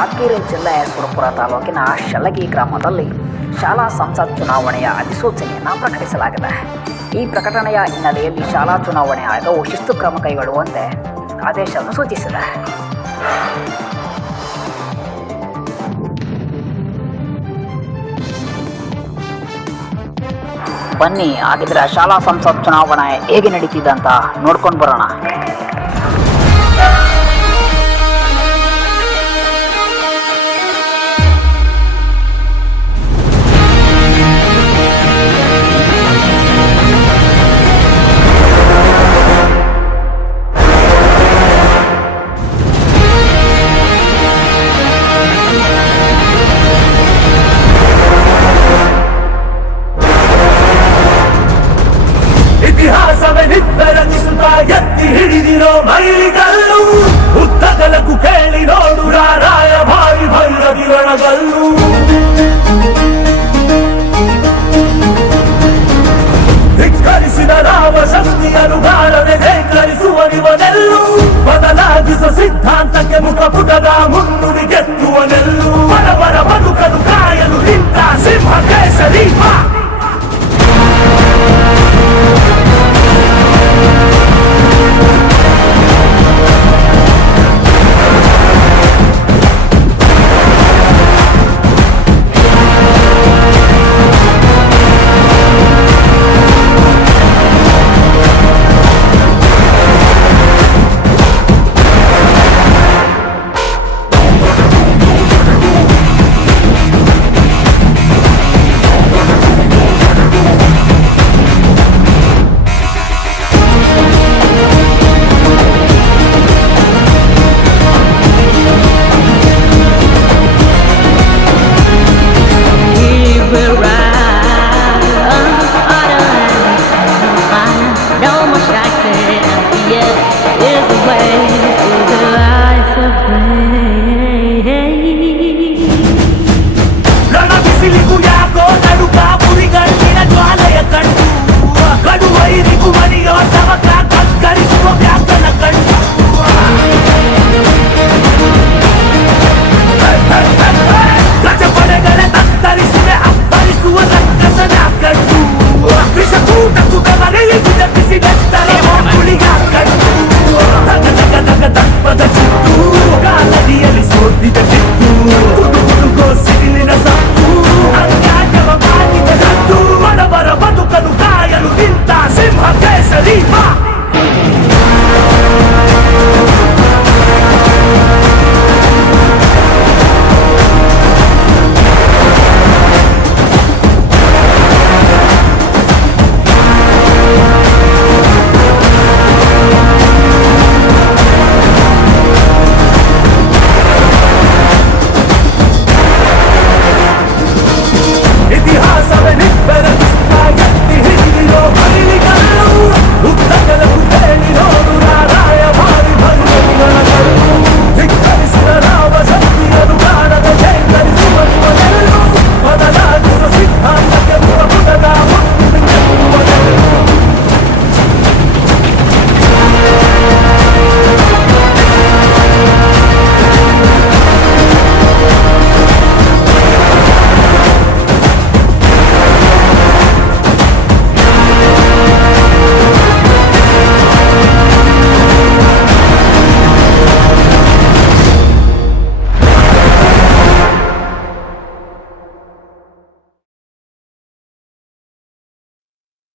ಯಾದಗಿರಿ ಜಿಲ್ಲೆ ಸುರಪುರ ತಾಲೂಕಿನ ಶಲಗಿ ಗ್ರಾಮದಲ್ಲಿ ಶಾಲಾ ಸಂಸತ್ ಚುನಾವಣೆಯ ಅಧಿಸೂಚನೆಯನ್ನು ಪ್ರಕಟಿಸಲಾಗಿದೆ. ಈ ಪ್ರಕಟಣೆಯ ಹಿನ್ನೆಲೆಯಲ್ಲಿ ಶಾಲಾ ಚುನಾವಣೆ ಆಯೋಗವು ಶಿಸ್ತು ಕ್ರಮ ಕೈಗೊಳ್ಳುವಂತೆ ಆದೇಶವನ್ನು ಸೂಚಿಸಿದೆ. ಬನ್ನಿ, ಹಾಗಿದ್ರೆ ಶಾಲಾ ಸಂಸತ್ ಚುನಾವಣೆ ಹೇಗೆ ನಡೀತಿದೆ ಅಂತ ನೋಡ್ಕೊಂಡು ಬರೋಣ. ಇತಿಹಾಸವೇ ನಿಬ್ಬೆರಗಿಸುತ್ತ ಎತ್ತಿ ಹಿಡಿದಿರೋ ಮೈಲಿಗಲ್ಲು, ಉದ್ದಗಲಕ್ಕೂ ಕೇಳಿ ನೋಡು ರಾರಾಯ ಭಾರಿ ಭೈರವಿ ರಣಗಲ್ಲು. ಧಿಕ್ಕರಿಸಿದ ರಾಮ ಶಕ್ತಿಯನ್ನು ಬಾಳದೆ ಧಿಕ್ಕರಿಸುವನಿವನೆಲ್ಲು, ಬದಲಾಗಿಸುವ ಸಿದ್ಧಾಂತಕ್ಕೆ ಮುಖಪುಟದ ಮುನ್ನುಡಿ ಗೆತ್ತುವನೆಲ್ಲು. ಬಡವರ ಬದುಕಲು ಕಾಯಲು ನಿಂತ ಸಿಂಹ ಕೇಸರಿ ಬಾ.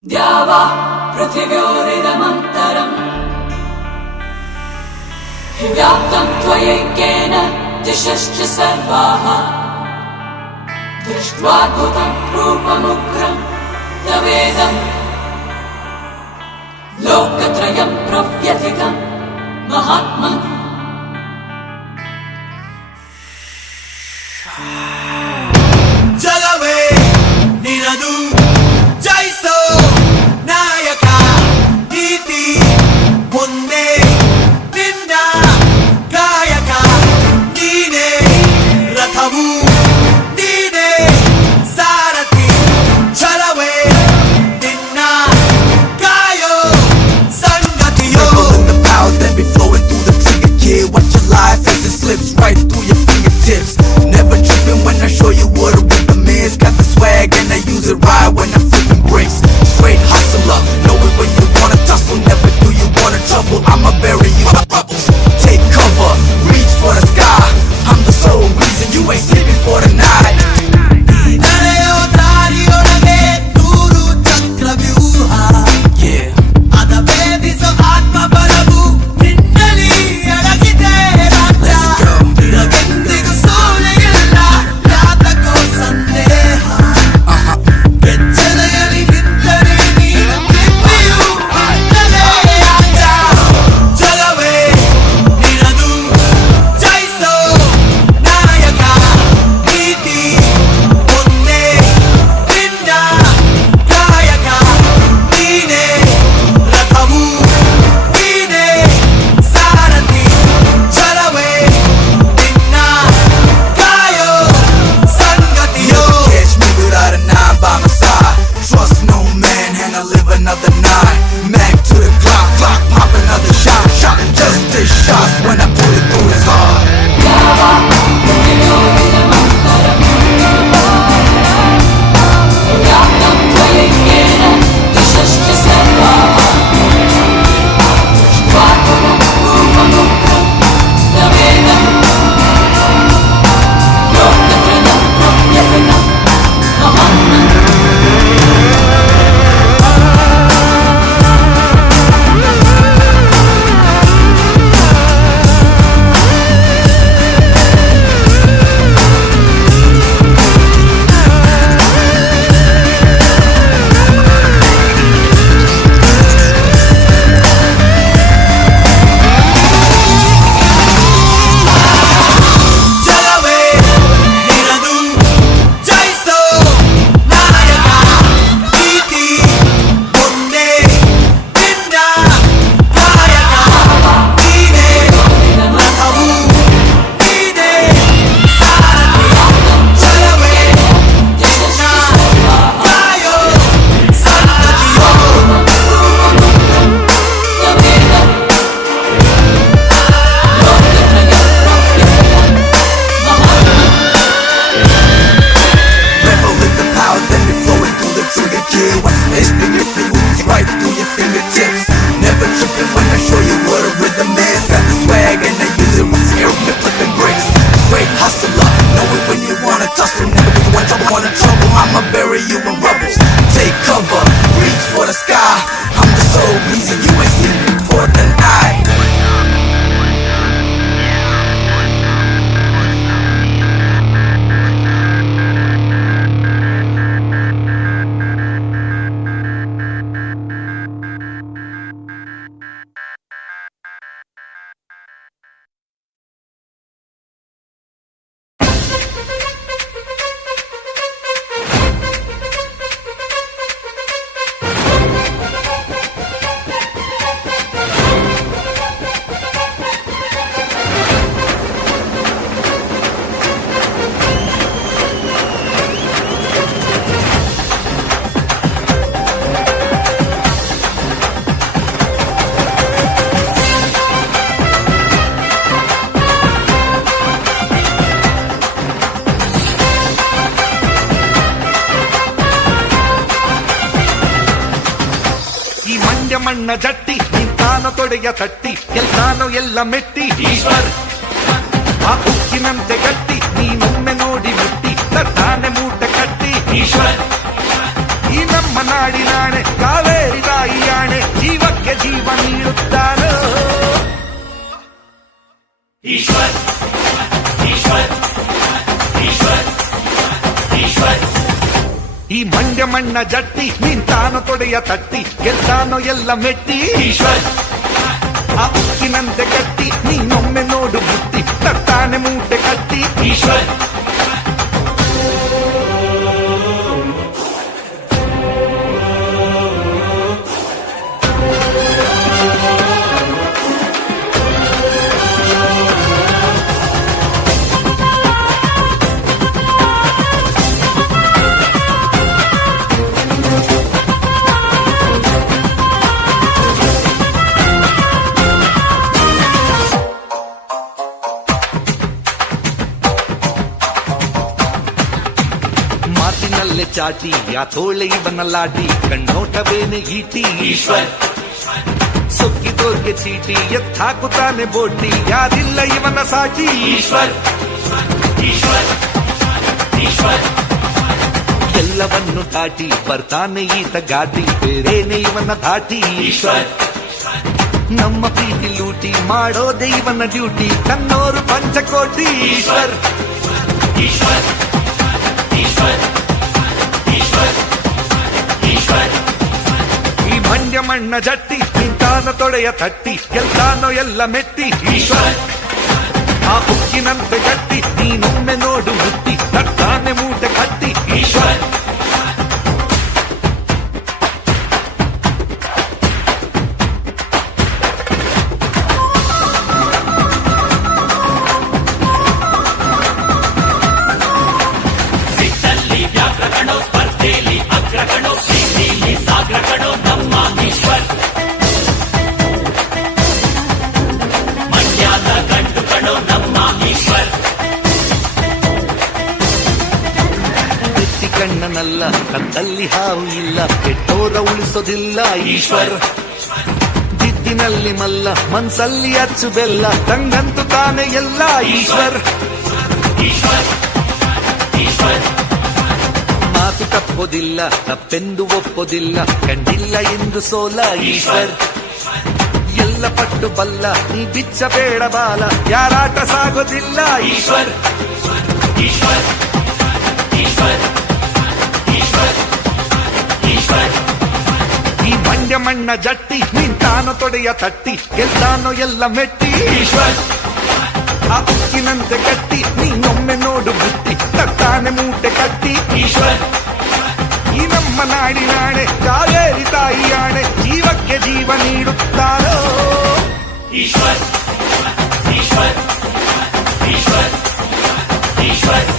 द्यावा पृथिव्योरिदमन्तरम् व्याप्तं त्वयैकेन दिशश्च सर्वाः दृष्ट्वाद्भुतं रूपमुग्रं तवेदम् लोकत्रयं प्रव्यथितं महात्मन् ಜಲವೇ ನಿನದು ಜೈಸೋ ನಾಯಕ ನೀತಿ ಮುಂದೆ ನಿನ್ನ ಕಾಯಕ ನೀನೇ ರಥವು ನೀನೇ ಸಾರಥಿ ಛಲವೇ ನಿನ್ನ ಕಾಯೋ ಸಂಗತಿಯೋ. Then be flowing through the trigger, kid. Watch your life as it slips right through your fingertips. fingertips. Never tripping when I show you what a rhythm is. Got the swag and I use it right when I'm flipping bricks. Straight hustler, know it when you wanna tussle. Never do you wanna trouble, I'ma bury you in bubbles. Take cover, reach for the sky. I'm the sole reason you ain't sleeping for the night. ನಡೆಯೋ ದಾರಿಯೊಳಗೆ ನೂರು ಚಕ್ರವ್ಯೂಹ. Yeah. ಅದ ಭೇದಿಸೋ ಆತ್ಮ ಬಲವು ನಿನ್ನಲ್ಲಿ ಅಡಗಿದೆ ರಾಜ್ಯ. ನಿನಗೆಂದಿಗೂ ಸೋಲೆಯಿಲ್ಲ, ಯಾತಕೋ ಸಂದೇಹ. ಕೆಚ್ಚೆದೆಯಲ್ಲಿ ನಿಂತರೆ ನೀನು ತಿಪ್ಪಿಯು ನಿನ್ನದೇ ಆಟ. ಜಗವೇ ನಿನದು, ಜಯಿಸೋ ನಾಯಕ. ನೀತಿ ಒಂದೇ ನಿನ್ನ ಕಾಯಕ. ನೀನೇ ರಥವು, ನೀನೇ ಸಾರಥಿ. ಛಲವೇ ನಿನ್ನ ಕಾಯೋ ಸಂಗತಿಯೋ. Catch me without a nine by my side. Trust no man and I live another night. Mac to the clock, clock pop another shot, shot. Just this shots when I pull it through his heart. व्याप्तं त्वयैकेन दिशश्च सर्वाः स्वात्मकं रूपमुग्रं तवेदं लोकत्रयं प्रव्यथितं महात्मन् ಜಗವೇ ನಿನದು, ಜಯಿಸೋ ನಾಯಕ. ನೀತಿ ಒಂದೇ ನಿನ್ನ ಕಾಯಕ. ನೀನೇ ರಥವು, ನೀನೇ ಸಾರಥಿ. ಛಲವೇ ನಿನ್ನ ಕಾಯೋ ಸಂಗತಿಯೋ. तवेदं लोकत्रयं प्रव्यथितं महात्मन् Revel in the power that be flowing through the trigger key. Watch me spin your fingers right through your fingertips. Never tripping when I show you what a rhythm is. Got the swag and I use it with skill, me flipping bricks. Straight hustler, know it when you wanna tussle. Never do you wanna trouble, I'ma bury you in rubbles. Take cover, reach for the sky. I'm the sole reason you ain't sleeping for the night. ಈ ಮಂಡ್ಯ ಮಣ್ಣ ಜಟ್ಟಿ ನಿಂತಾನು ತೊಡೆಯ ತಟ್ಟಿ ಎಲ್ಲಾನು ಎಲ್ಲ ಮೆಟ್ಟಿ ಈಶ್ವರ್ ಆ ಉಕ್ಕಿನಂತೆ ಗಟ್ಟಿ ನೀನೊಮ್ಮೆ ನೋಡಿ ಮುಟ್ಟಿ ತಟ್ಟಾನೆ ಮೂಟೆ ಕಟ್ಟಿ ಈಶ್ವರ್ ಈ ನಮ್ಮ ನಾಡಿನಾಣೆ ಕಾವೇರಿ ತಾಯಿಯಾಣೆ ಜೀವಕ್ಕೆ ಜೀವ ನೀಡುತ್ತಾನೋ ಈಶ್ವರ್ ಈಶ್ವರ್ ಈಶ್ವರ್ ಈಶ್ವರ್ ಈ ಮಂಡ್ಯ ಮಣ್ಣ ಜಟ್ಟಿ ನಿಂತಾನು ತೊಡೆಯ ತಟ್ಟಿ ಗೆಲ್ತಾನೋ ಎಲ್ಲ ಮೆಟ್ಟಿ ಈಶ್ವರ್ ಆ ಉಕ್ಕಿನಂತೆ ಗಟ್ಟಿ ನೀನೊಮ್ಮೆ ನೋಡು ಬುಟ್ಟಿ ತಟ್ಟಾನೆ ಮೂಟೆ ಕಟ್ಟಿ ಈಶ್ವರ್ ಕಣ್ಣಲ್ಲೇ ಚಾಟಿ ಯಾ ತೋಳೆ ಇವನ ಲಾಟಿ ಕಣ್ಣೋಟವೇನೆ ಈಟಿ ಈಶ್ವರ್ ಸೊಕ್ಕಿದೋರ್ಗೆ ಚೀಟಿ ಎತ್ತಾಕುತ್ತಾನೆ ಬೋಟಿ ಯಾರಿಲ್ಲ ಇವನ ಸಾಟಿ ಈಶ್ವರ್ ಈಶ್ವರ್ ಈಶ್ವರ್ ಎಲ್ಲವನ್ನು ದಾಟಿ ಬರ್ತಾನೆ ಈತ ಗಾಟಿ ಬೇರೇನೆ ಇವನ ಧಾಟಿ ಈಶ್ವರ್ ನಮ್ಮ ಪ್ರೀತಿ ಲೂಟಿ ಮಾಡೋದೇ ಇವನ ಡ್ಯೂಟಿ ಕಣ್ಣೋರು ಪಂಚಕೋಟಿ ಈಶ್ವರ್ ಈಶ್ವರ್ ಈಶ್ವರ್ ಈಶ್ವರ್ ಈಶ್ವರ್ ಈ ಮಂಡ್ಯ ಮಣ್ಣ ಜಟ್ಟಿ ನಿಂತಾನ ತೊಡೆಯ ತಟ್ಟಿ ಗೆಲ್ತಾನೋ ಎಲ್ಲ ಮೆಟ್ಟಿ ಈಶ್ವರ್ ಆ ಉಕ್ಕಿನಂತೆ ಗಟ್ಟಿ ನೀನೊಮ್ಮೆ ನೋಡು ಮುಟ್ಟಿ ತಟ್ಟಾನೆ ಮೂಟೆ ಕಟ್ಟಿ ಈಶ್ವರ್ ಕಣ್ಣನಲ್ಲ ಕತ್ತಲ್ಲಿ ಹಾವು ಇಲ್ಲ ಕೆಟ್ಟೋರ ಉಳಿಸೋದಿಲ್ಲ ಈಶ್ವರ್ ಜಿದ್ದಿನಲ್ಲಿ ಮಲ್ಲ ಮನ್ಸಲ್ಲಿ ಅಚ್ಚು ಬೆಲ್ಲ ತಂಗಂತು ತಾನೆ ಎಲ್ಲ ಈಶ್ವರ್ ಈಶ್ವರ್ ಈಶ್ವರ್ ಮಾತು ತಪ್ಪೋದಿಲ್ಲ ತಪ್ಪೆಂದು ಒಪ್ಪೋದಿಲ್ಲ ಕಂಡಿಲ್ಲ ಎಂದು ಸೋಲ ಈಶ್ವರ್ ಎಲ್ಲ ಪಟ್ಟು ಬಲ್ಲ ನೀ ಬಿಚ್ಚಬೇಡ ಬಾಲ ಯಾರಾಟ ಸಾಗೋದಿಲ್ಲ ಈಶ್ವರ್ ಈಶ್ವರ್ ಈಶ್ವರ್ ಈ ಮಂಡ್ಯ ಮಣ್ಣ ಜಟ್ಟಿ ನಿಂತಾನೋ ತೊಡೆಯ ತಟ್ಟಿ ಗೆಲ್ತಾನೋ ಎಲ್ಲ ಮೆಟ್ಟಿ ಈಶ್ವರ್ ಆ ಉಕ್ಕಿನಂತೆ ಗಟ್ಟಿ ನೀನೊಮ್ಮೆ ನೋಡು ಬುಟ್ಟಿ ತಟ್ಟಾನೆ ಮೂಟೆ ಕಟ್ಟಿ ಈಶ್ವರ್ ಈ ನಮ್ಮ ನಾಡಿನಾಣೆ ಕಾವೇರಿ ತಾಯಿ ಆಣೆ ಜೀವಕ್ಕೆ ಜೀವ ನೀಡುತ್ತಾರೋ ಈಶ್ವರ್ ಈಶ್ವರ್ ಈಶ್ವರ್ ಈಶ್ವರ್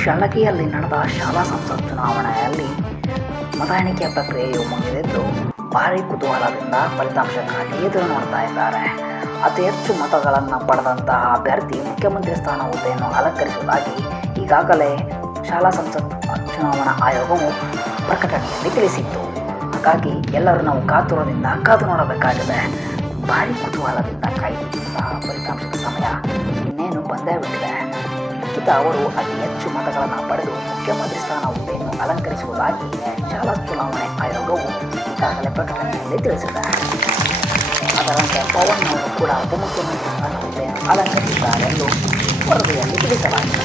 ಶಳಕೆಯಲ್ಲಿ ನಡೆದ ಶಾಲಾ ಸಂಸತ್ ಚುನಾವಣೆಯಲ್ಲಿ ಮತ ಎಣಿಕೆ ಪ್ರಕ್ರಿಯೆಯು ಮುಗಿದಿದ್ದು ಭಾರಿ ಕುತೂಹಲದಿಂದ ಫಲಿತಾಂಶಕ್ಕಾಗಿ ಎದುರು ನೋಡ್ತಾ ಇದ್ದಾರೆ. ಅತಿ ಹೆಚ್ಚು ಮತಗಳನ್ನು ಪಡೆದಂತಹ ಅಭ್ಯರ್ಥಿ ಮುಖ್ಯಮಂತ್ರಿ ಸ್ಥಾನ ಹುದ್ದೆಯನ್ನು ಅಲಂಕರಿಸುವುದಾಗಿ ಈಗಾಗಲೇ ಶಾಲಾ ಸಂಸತ್ ಚುನಾವಣಾ ಆಯೋಗವು ಪ್ರಕಟಣೆಯಲ್ಲಿ ತಿಳಿಸಿತ್ತು. ಹಾಗಾಗಿ ಎಲ್ಲರೂ ನಾವು ಕಾತುರದಿಂದ ಕಾದು ನೋಡಬೇಕಾಗಿದೆ. ಭಾರಿ ಕುತೂಹಲದಿಂದ ಕಾಯ್ದಿದ್ದಂತಹ ಫಲಿತಾಂಶದ ಸಮಯ ಇನ್ನೇನು ಬಂದೇ ಬಿಟ್ಟಿದೆ. ಲಿಖಿತ ಅವರು ಅತಿ ಹೆಚ್ಚು ಮತಗಳನ್ನು ಪಡೆದು ಮುಖ್ಯಮಂತ್ರಿ ಸ್ಥಾನ ಹುದ್ದೆಯನ್ನು ಅಲಂಕರಿಸುವುದಾಗಿ ಶಾಲಾ ಚುನಾವಣೆ ಆಯೋಗವು ಈಗಾಗಲೇ ಪ್ರಕಟಣೆಯಲ್ಲಿ ತಿಳಿಸಿದೆ. ಅದರಂತೆ ಪವನ್ ಅವರು ಕೂಡ ಉಪಮುಖ್ಯಮಂತ್ರಿ ಸ್ಥಾನ ಹುದ್ದೆಯನ್ನು ಅಲಂಕರಿಸಿದ್ದಾರೆ ಎಂದು ವರದಿಯಲ್ಲಿ ತಿಳಿಸಲಾಗಿದೆ.